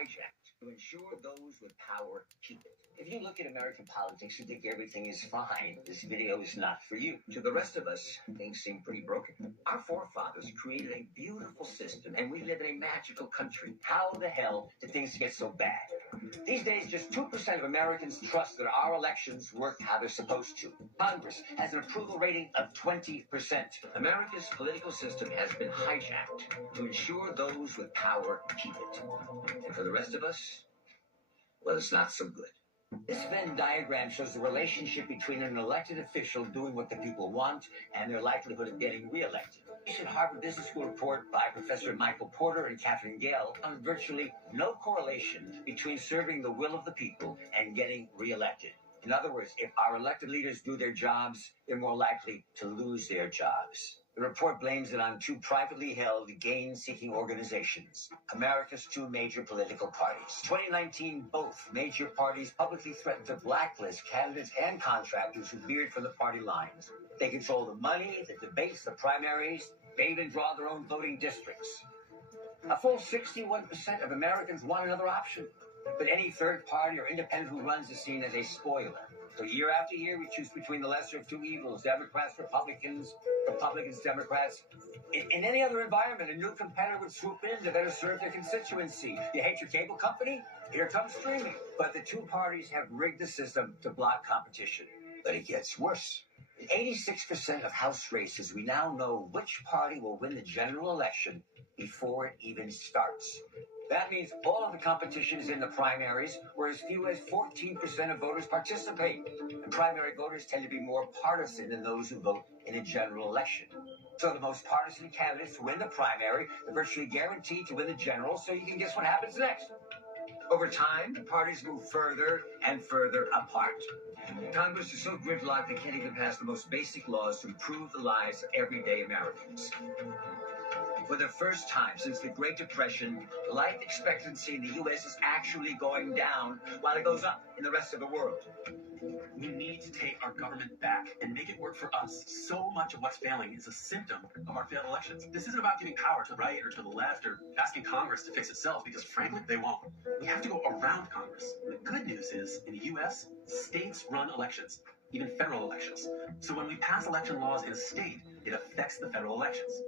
hijacked to ensure those with power keep it. If you look at American politics and think everything is fine, this video is not for you. To the rest of us, things seem pretty broken. Our forefathers created a beautiful system, and we live in a magical country. How the hell did things get so bad? These days, just 2% of Americans trust that our elections work how they're supposed to. Congress has an approval rating of 20%. America's political system has been hijacked to ensure those with power keep it. And for the rest of us, well, it's not so good. This Venn diagram shows the relationship between an elected official doing what the people want and their likelihood of getting reelected. A recent Harvard Business School report by Professor Michael Porter and Catherine Gale found virtually no correlation between serving the will of the people and getting reelected. In other words, if our elected leaders do their jobs, they're more likely to lose their jobs. The report blames it on two privately held, gain-seeking organizations, America's two major political parties. In 2019, both major parties publicly threatened to blacklist candidates and contractors who veered from the party lines. They control the money, the debates, the primaries. They even draw their own voting districts. A full 61% of Americans want another option. But any third party or independent who runs is seen as a spoiler. So year after year, we choose between the lesser of two evils, Democrats, Republicans, Democrats. In any other environment, a new competitor would swoop in to better serve their constituency. You hate your cable company? Here comes streaming. But the two parties have rigged the system to block competition. But it gets worse. In 86% of House races, we now know which party will win the general election before it even starts. That means all of the competition is in the primaries, where as few as 14% of voters participate. And primary voters tend to be more partisan than those who vote in a general election. So the most partisan candidates win the primary, they're virtually guaranteed to win the general, so you can guess what happens next. Over time, the parties move further and further apart. Congress is so gridlocked they can't even pass the most basic laws to improve the lives of everyday Americans. For the first time since the Great Depression, life expectancy in the U.S. is actually going down while it goes up in the rest of the world. We need to take our government back and make it work for us. So much of what's failing is a symptom of our failed elections. This isn't about giving power to the right or to the left or asking Congress to fix itself, because frankly, they won't. We have to go around Congress. The good news is, in the U.S., states run elections, even federal elections. So when we pass election laws in a state, it affects the federal elections.